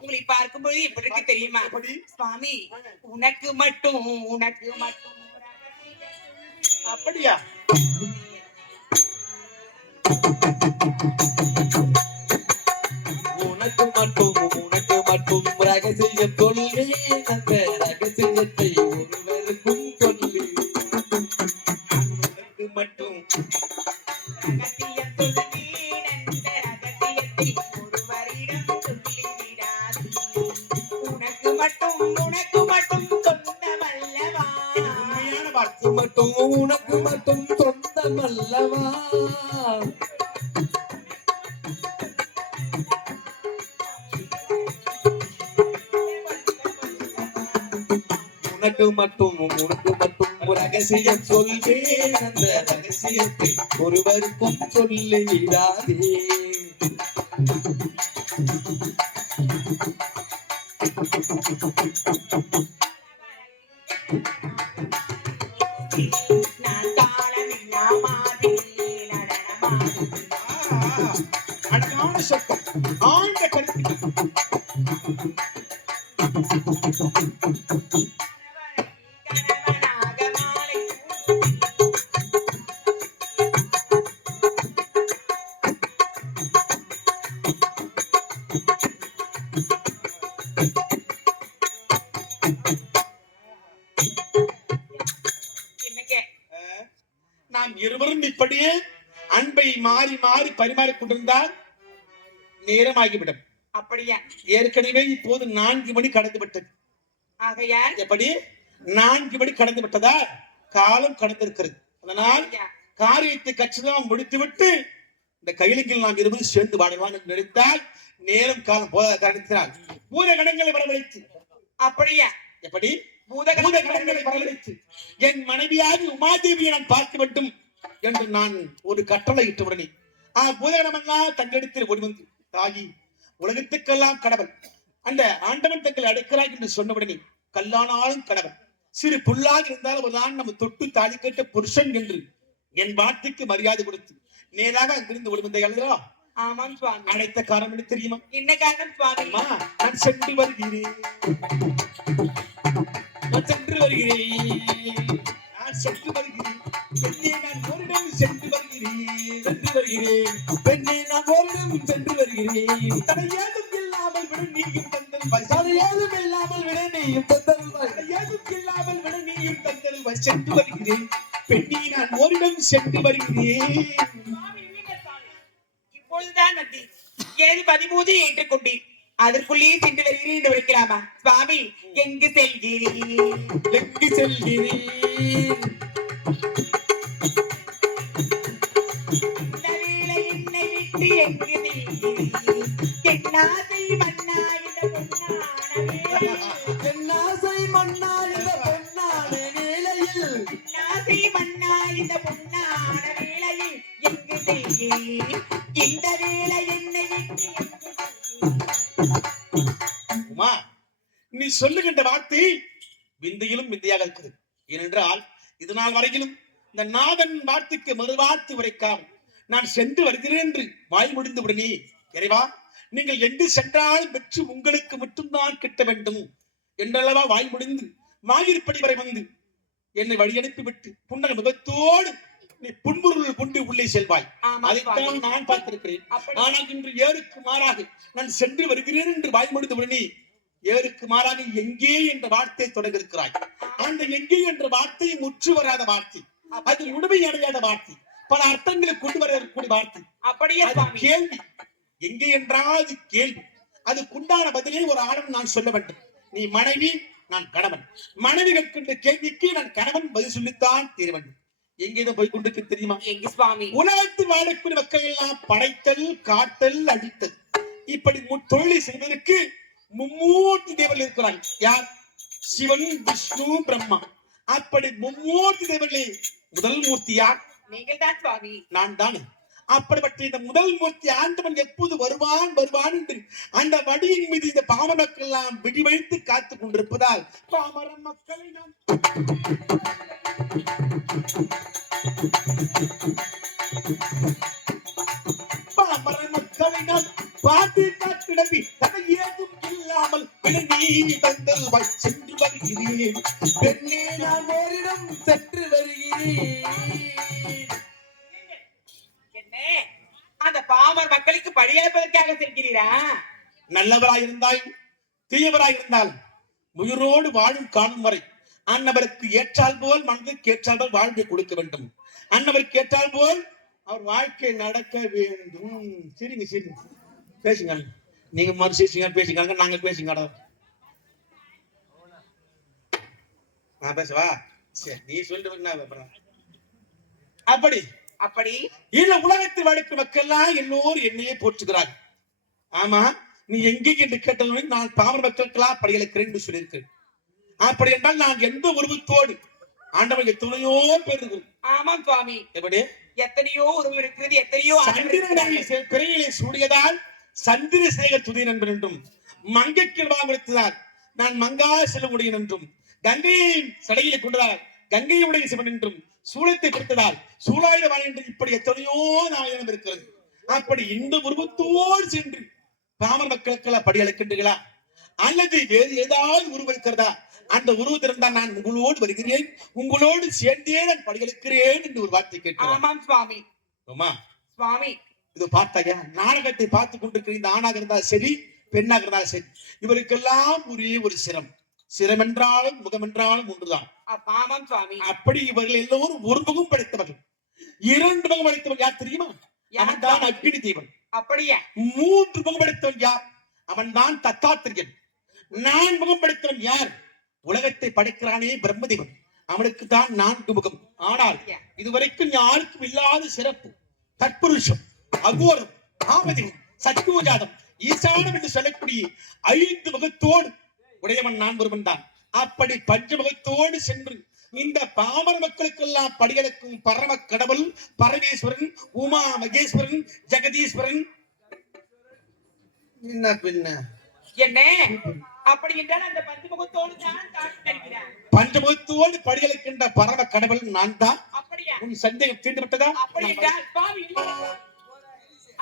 உங்களை பார்க்கும்போது எப்படி இருக்கு தெரியுமா சுவாமி? உனக்கு மட்டும் அப்படியா? உனக்கு மட்டும் ரகசிய சொல்லி அந்த ரகசியத்தை ஒருவருக்கும் சொல்லி உனக்கு மட்டும் ரகசியம் சொல்லி அந்த ரகசியத்தை ஒருவரிடம் சொல்லிவிடாது. உனக்கு மட்டும் சொந்தமல்லவா? உனக்கு மட்டும் சொந்தமல்லவா? உனக்கு மட்டும் ரகசியம் சொல்வேன் அந்த ரகசியத்தை ஒருவருக்கும் சொல்லிடாதே. நான் தாளமில்லா மாதிரி அழகான சொற்கள், ஆழ்ந்த கருத்துக்கள். நாம் இருவரும் இப்படியே அன்பை மாறி மாறி பரிமாறிக் கொண்டிருந்தால் நேரமாகிவிடும். அப்படியா? ஏற்கனவே இப்போது 4 மணி கடந்து விட்டது. ஆகையால் எப்படி 4 மணி கடந்து விட்டதா? காலம் கடந்திருக்கிறது. அதனால் காரியத்தை கச்சிதமாக முடித்துவிட்டு இந்த கையிலங்கில் நாம் இருவரும் சேர்ந்து வாழலாம் என்று நினைத்தால் நேரம் காலம் போத காரணத்தினால் பூத கணங்களை வரவழைத்து. அப்படியா? எப்படி பூத கணங்களை வரவழைத்து என் மனைவியாக உமாதேவியை நான் பார்க்க வேண்டும் என்று நான் ஒரு கட்டளை இட்ட உடனே பூதகணமெல்லாம் தங்களிடத்தில் ஓடி வந்து, தாயி உலகத்துக்கெல்லாம் கடவுள் அந்த ஆண்டவன் தங்களை அடைக்கிறாய் என்று சொன்னவுடனே கல்லானாலும் கடவுள் சிறு புல்லாக இருந்தாலும் ஒரு தான் நம்ம தொட்டு தாலி கேட்ட புருஷன் என்று என் வார்த்தைக்கு மரியாதை கொடுத்து நேராக அங்கிருந்து ஓடி வந்த அல்லவா? ஆமாம் சுவாமி. அழைத்த காரணம் என்ன தெரியுமா? என்ன காரணம் சுவாமி? நான் சென்று வருகிறேன், பெண்ணே நான் ஓரிடம் சென்று வருகிறேன், பெண்ணே நான் ஓரிடம் சென்று வருகிறேன். தடையேதும் இல்லாமல் விட நீயும் தந்தருவாய், தடையேதும் இல்லாமல் விட நீயும் தந்தருவாய், தடையேதும் இல்லாமல் விட நீயும் தந்தருவாய். சென்று வருகிறேன் பெண்ணே, நான் ஓரிடம் சென்று வருகிறேன். இப்பொழுதுதான் நந்தி ஏது பதிமூதி ஏற்றுக்கொண்டேன், அதற்குள்ளேயே சென்று வருகிறேன் என்று வைக்கலாமா சுவாமி? எங்கு செல்கிறேன், எங்கு செல்கிறேன்? என்னை விட்டு எங்கு செல்கிறேன்? என்னாசை மன்னா இந்த பொன்னான வேளையில், என்னாசை மன்னா இந்த பொன்னான வேளையில், என்னாசை மன்னா இந்த பொன்னான வேளையில் எங்கு செல்கிறேன்? இந்த வேளை என்னை விட்டு எங்கு உமா, நீ சொல்லுகின்ற வார்த்தை விந்தையிலும் விந்தையாக இருக்கிறது. ஏனென்றால் இது நாள் வரையிலும் இந்த நாதன் வார்த்தைக்கு மறுவார்த்தை உரைக்காமல் நான் சென்று வருகிறேன் என்று வாய் முடிந்து உடனே, இறைவா நீங்கள் எங்கு சென்றாலும் வெற்றி உங்களுக்கு மட்டும்தான் கிட்ட வேண்டும் என்றளவா வாய் முடிந்து வாயிற்படி வரை வந்து என்னை வழி அனுப்பிவிட்டு புன்னக முகத்தோடு நீ புன்முருள் கொண்டு உள்ளே செல்வாய். அதைத்தான் நான் பார்த்திருக்கிறேன். ஆனால் இன்று ஏருக்கு மாறாக நான் சென்று வருகிறேன் என்று வாய் முடிந்து உடனே ஏருக்கு மாறாக எங்கே என்ற வார்த்தை தொடங்கிருக்கிறாய். அந்த எங்கே என்ற வார்த்தை முற்று வராத வார்த்தை, அது முழுமை அடையாத வார்த்தை, பல அர்த்தங்களை கொண்டு வரக்கூடிய வார்த்தை. அப்படியே கேள்வி எங்கே என்றால் அது கேள்வி, அதுக்குண்டான பதிலே ஒரு ஆழம் நான் சொல்ல வேண்டும். நீ மனைவி, நான் கணவன். மனைவி கேட்கின்ற கேள்விக்கு நான் கணவன் பதில் சொல்லித்தான் தீர வேண்டும். எங்கேதான் போய் கொண்டு தெரியுமா? உலகத்தில் வாழக்கூடிய மக்கள் எல்லாம் படைத்தல், காத்தல், அழித்தல் இப்படி தொழிலை செய்வதற்கு மும்மூர்த்தி தேவர்கள் இருக்கிறார்கள். யார்? சிவன், விஷ்ணு, பிரம்மா. அப்படி மும்மூர்த்தி தேவர்களே முதல் மூர்த்தி யார்? நீங்கள் தான் சுவாமி. நான் தானே. அப்படிப்பட்ட இந்த முதல் மூர்த்தி ஆண்டவன் எப்போது வருவான் வருவான் என்று அந்த வடியின் மீது இந்த பாமர மக்கள் எல்லாம் விடி வைத்து காத்துக் கொண்டிருப்பதால் பாமர மக்களை நாம் பாமர மக்களை நாம் பார்த்து காத்திடவி தடை ஏதும் நீ தந்தல்வாய் சென்று வருகிறேன். பெண்ணே நான் ஓரிடம் சென்று வருகிறேன். என்ன அந்த பாமர் மக்களுக்கு பழியளிப்பதற்காக செல்கிறீரா? நல்லவராயிருந்தாய் தீயவராயிருந்தால் உயிரோடு வாழும் காணும் வரை அன்னவருக்கு ஏற்றால் போல் மனதுக்கு ஏற்றால் போல் வாழ்க்கை கொடுக்க வேண்டும். அன்னவருக்கு ஏற்றால் போல் அவர் வாழ்க்கை நடக்க வேண்டும். சரிங்க சரிங்க பேசுங்க. நீங்க மறுசீங்க பேசிக்காங்க, நாங்க பேசுங்க. நான் பேசவா? சரி நீ சொல்லிட்டு அப்படி அப்படி இந்த உலகத்தில் வாழ்க்கை மக்கள் எல்லாம் எல்லோரும் என்னையே போற்றுகிறார்கள். ஆமா, நீ எங்கே என்று கேட்டது நான் பாமர மக்களுக்கெல்லாம் படியளிக்கிறேன் என்று சொல்லியிருக்கிறேன். அப்படி என்றால் நான் எந்த உருவத்தோடு ஆண்டவன் எத்தனையோ பேர் இருக்கு. ஆமாம் சுவாமி, எப்படி எத்தனையோ உருவம் இருக்கிறது, எத்தனையோ பிறையிலே சூடியதால் சந்திரசேகர் துதி நண்பன் என்றும், மங்கைக்கு கொடுத்ததால் நான் மங்கா செல்ல முடியும் என்றும், கங்கையை சடையிலே கொண்டதால் கங்கையுடைய சிவன் என்றும், சூளத்தை கொடுத்ததால் சூழாயுதவான் என்று இப்படி எத்தனையோ நாயனம் இருக்கிறது. அப்படி இந்த உருவத்தோடு சென்று பாமர மக்களுக்கெல்லாம் படியளிக்கின்றீர்களா அல்லது வேறு ஏதாவது உருவம் இருக்கிறதா? அந்த உருவத்திலிருந்தான் நான் உங்களோடு வருகிறேன், உங்களோடு சேர்ந்தே நான் படியளிக்கிறேன் என்று ஒரு வார்த்தை கேட்கிறேன். ஆமாம் சுவாமி. சுவாமி இது பார்த்தாயா, நாடகத்தை பார்த்து கொண்டிருக்கிற இந்த ஆணாக இருந்தால் சரி, பெண்ணாக இருந்தாலும் சரி, இவருக்கெல்லாம் ஒரே ஒரு சிரம் என்றாலும் முகம் என்றாலும் ஒன்றுதான். ஆமாம் சுவாமி. அப்படி இவர்கள் எல்லோரும் ஒரு முகம் படைத்தவர்கள். இரண்டு முகம் படைத்தவன் யார் தெரியுமா? அவன் தான் அக்னி தேவன். அப்படியே மூன்று முகம் படைத்தவன் யார்? அவன் தான் தத்தாத்திரியன். நான் முகம் படைத்தவன் யார்? உலகத்தை படைக்கிறானே பிரம்மதேவன், அவனுக்கு தான் 4 முகம். ஆனால் இதுவரைக்கும் யாருக்கும் இல்லாத சிறப்பு தற்புருஷம், அகோரம், காமதேவன், சத்யோஜாதம், ஈசானம் என்று சொல்லக்கூடிய 5 முகத்தோடு உடையவன் நான் ஒருவன் தான். அப்படி பஞ்சமுகத்தோடு சென்று இந்த பாமர மக்களுக்கெல்லாம் படிகளுக்கும் பரம கடவுள் பரமேஸ்வரன், உமா மகேஸ்வரன், ஜெகதீஸ்வரன். என்ன பின்ன என்ன அப்படி என்றால் அந்த பஞ்சமுகத்தோடு தான் காட்சி தருகிறார். பஞ்சமுகத்தோடு படிகளுக்கின்ற பரம கடவுள் நான் தான். அப்படியா? உன் சந்தேகம் தீர்ந்து விட்டதா? அப்படி என்றால் பாவி,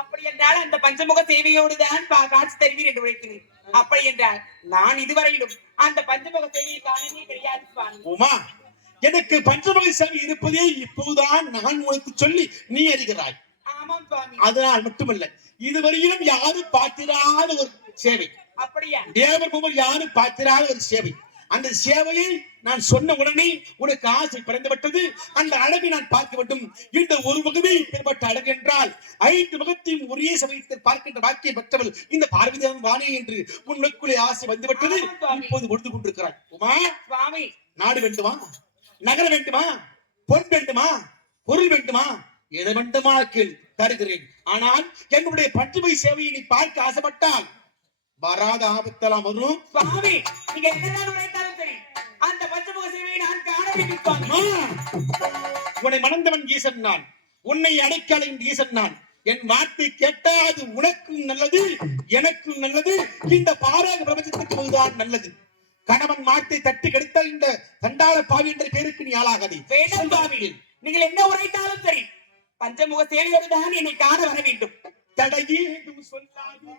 அப்படி என்றால் அந்த பஞ்சமுக சேவையோடு தான் காட்சி தருவீர் என்று உரைக்கிறேன். அப்படி என்றால் நான் இதுவரையிலும் அந்த பஞ்சமுக சேவையை காணவே கிடையாது சுவாமி. உமா, எனக்கு பஞ்சமுக சேவை இருப்பதே இப்போதுதான் நான் உனக்கு சொல்லி நீ அறிகிறாய். ஆமாம் சுவாமி. அதனால் மட்டுமல்ல, இதுவரையிலும் யாரும் பார்த்திராத ஒரு சேவை. அப்படியா? தேவர் குமார் யாரும் பார்த்திராத ஒரு சேவை. அந்த சேவையை நான் சொன்ன உடனே உனக்கு ஆசை பிறந்துவிட்டது. அந்த அழகை நான் பார்க்க வேண்டும். இந்த ஒரு முகமே பெறப்பட்ட அழகு என்றால் 5 முகத்தையும் ஒரே சமயத்தில் பார்க்கின்ற வாக்கியம் பெற்றவள் இந்த பார்வதிதான் வாணி என்று உனக்குள்ளே ஆசை வந்துவிட்டது. இப்போது கொடுத்து கொண்டிருக்கிறாள். உமா சுவாமி, நாடு வேண்டுமா, நகர வேண்டுமா, பொன் வேண்டுமா, பொருள் வேண்டுமா, எதை வேண்டுமா கேள், தருகிறேன். ஆனால் என்னுடைய பற்றுமை சேவையை நீ பார்க்க ஆசைப்பட்டால் வராத ஆபத்தெல்லாம் வரும். சுவாமி, நீங்க என்னதான் உரைத்தாலும் சரி, அந்த பஞ்சமுக சேவையை நான் காண வேண்டும் சுவாமி. உன்னை மணந்தவன் ஈசன் நான், உன்னை அடைக்காலின் ஈசன் நான். என் வார்த்தை கேட்டால் அது உனக்கும் நல்லது, எனக்கும் நல்லது, இந்த பாராக பிரபஞ்சத்துக்கு அதுதான் நல்லது. கணவன் மாட்டை தட்டி கெடுத்த இந்த தண்டாள பாவி என்ற பேருக்கு நீ ஆளாகாதே. வேண்டாம் சுவாமி, நீங்கள் என்ன உரைத்தாலும் சரி, பஞ்சமுக சேவையோடு தான் என்னை காண வர வேண்டும். தடையேதும் சொல்லாதே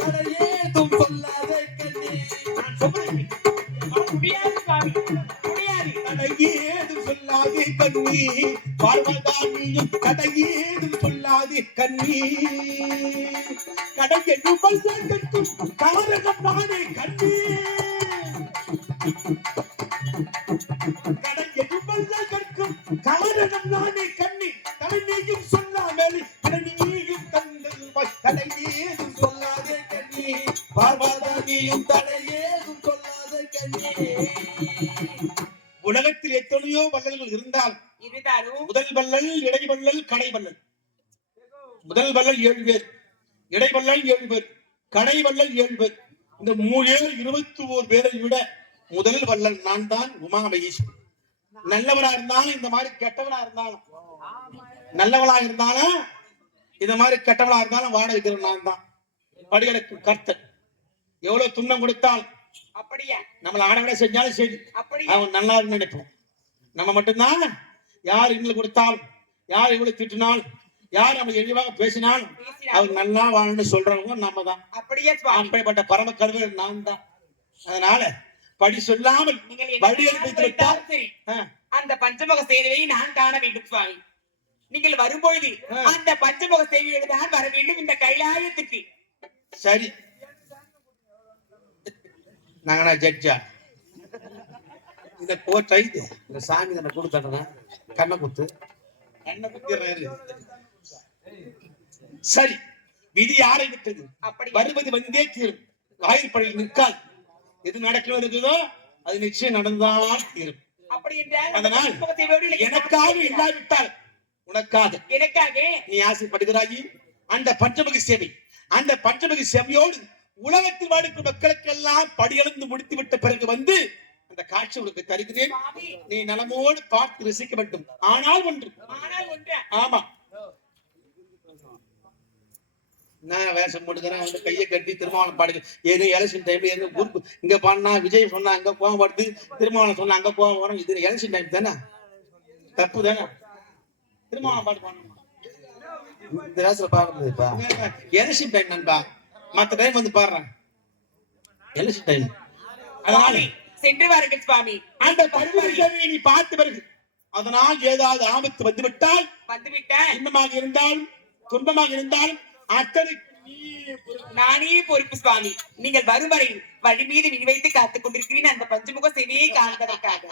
தடையேதும் சொல்லாதே கண்ணே. நான் சொல்றேன், முடியாது சுவாமி, முடியாது. தடையேதும் சொல்லாதே கண்ணி, பார்வதானியும் தடையேதும் சொல்லாதே கண்ணி. கடையெனும் பல்வேற்கும் காரணம் நானே கண்ணி. கடையெனும் பல்வேற்கும் காரணம் நானே கண்ணி. தடையையும் சொல்லாமல் தடையையும் தந்தல்வாய். தடையேதும் சொல்லாதே கண்ணி, பார்வதானியும் தடையேதும் சொல்லாதே கண்ணி. உலகத்தில் எத்தனையோ வள்ளல்கள் இருந்தாலும் முதல் வள்ளல், இடைவள்ளல், கடைவள்ளல். முதல் வள்ளல் 7 பேர், இடைவள்ளல் 7 பேர், கடைவள்ளல் 7 பேர். இந்த 21 பேரை விட முதல் வள்ளல் நான் தான், உமா மகேஸ்வரன். நல்லவரா இருந்தாலும் இந்த மாதிரி கெட்டவரா இருந்தாலும், நல்லவளா இருந்தாலும் இந்த மாதிரி கெட்டவளா இருந்தாலும் வாழ வைக்கிற நான் தான். படிகளுக்கு கர்த்தன். எவ்வளவு துன்பம் கொடுத்தால் அப்படியா? நம்மள ஆடவிட செஞ்சாலும் சரி, அப்படியா? அவன் நல்லா நினைப்போம். நம்ம மட்டும்தான் யார் இன்னும் கொடுத்தாலும், யார் எவ்வளவு திட்டினால் யார் நம்ம எளிவாக பேசினாலும் பேசினாலும் அவர் நல்லா வாழணும்னு சொல்றவங்க நம்ம தான். அப்படியே சுவாமி அப்படிப்பட்ட பரம கருவர் நான் தான். அதனால படி சொல்லாமல் நீங்கள் வழி என்ன அனுப்பி விட்டால் சரி ஆ, அந்த பஞ்சமுக சேவையை நான் காண வேண்டும் சுவாமி. நீங்கள் வரும்பொழுது அந்த பஞ்சமுக சேவையோடு தான் வர வேண்டும் இந்த கைலாயத்துக்கு. சரி. நாங்கண்ணா ஜட்ஜா இந்த கோட்டை இந்த சாமி தன்னை கொடுத்தாங்க கண்ணை குத்து கண்ணை குத்திடுறாரு. சரி, விதி யாரை விட்டது? அப்படி வருவது வந்தே தீரும். வாயிற்படையில் நிற்கால் எது நடக்கணும் இருக்குதோ அது நிச்சயம் நடந்தான் தீரும். அப்படி என்றால் அந்த அதனால் பஞ்சமுக சேவையோடு நீங்கள் எனக்காக காண இல்லாவிட்டால் உனக்காக எனக்காக நீ ஆசைப்படுகிறாயி அந்த பஞ்சமுக சேவை, அந்த பஞ்சமுக சேவையோடு உலகத்தில் வாழும் மக்களுக்கெல்லாம் படியளந்து முடித்து விட்ட பிறகு வந்து அந்த காட்சி உனக்கு தருகிறேன். சுவாமி நீ நலமோடு பார்த்து ரசிக்க வேண்டும். ஆனால் ஒன்று, ஆனால் ஒன்றா ஆமா, நான் வேஷம் போட்டுக்கிறேன் வந்து கையை கட்டி திருமாவளம் பாடுங்க. ஏதோ எலெக்ஷன் டைம்ல ஏதோ ஊருக்கு இங்க பண்ணா விஜய் சொன்னா அங்க கோவம் வருது, திருமாவளம் சொன்னா அங்க கோவம் வரும். இது எலெக்ஷன் டைம் தானே, தப்பு தானே. திருமாவளம் பாட்டு பாடணுமா? இந்த வேஷத்துல பாடுறதுப்பா. எலெக்ஷன் டைம் நண்பா, மத்த டைம் வந்து பாடுறேன். Election time. அதனால சுவாமி சென்று வாருங்கள் சுவாமி. அந்த பருவத்தை நீ பார்த்து வருது. அதனால் ஏதாவது ஆபத்து வந்துவிட்டால் வந்துவிட்டேன் இன்பமாக இருந்தாலும் துன்பமாக இருந்தாலும் அத்தனைக்கு நீ பொறுப்பு. நானே பொறுப்பு சுவாமி. நீங்கள் வரும் வரை வழி மீது விழி வைத்து காத்துக் கொண்டிருக்கிறேன் அந்த பஞ்சமுக சேவையை காண்பதற்காக.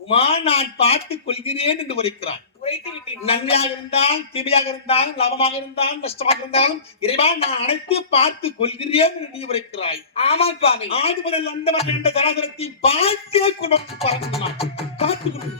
உமா நான் பார்த்துக் கொள்கிறேன் என்று உரைக்கிறான். உரைத்து விட்டேன். நன்மையாக இருந்தாலும் தீமையாக இருந்தாலும் லாபமாக இருந்தாலும் நஷ்டமாக இருந்தாலும் இறைவா நான் அனைத்து பார்த்து கொள்கிறேன் என்று நீ உரைக்கிறாய். ஆமா சுவாமி. ஆது முதல் அந்தவன் என்ற சராசரத்தை பார்த்தே குணம் பறந்து நான் காத்துக் கொண்டு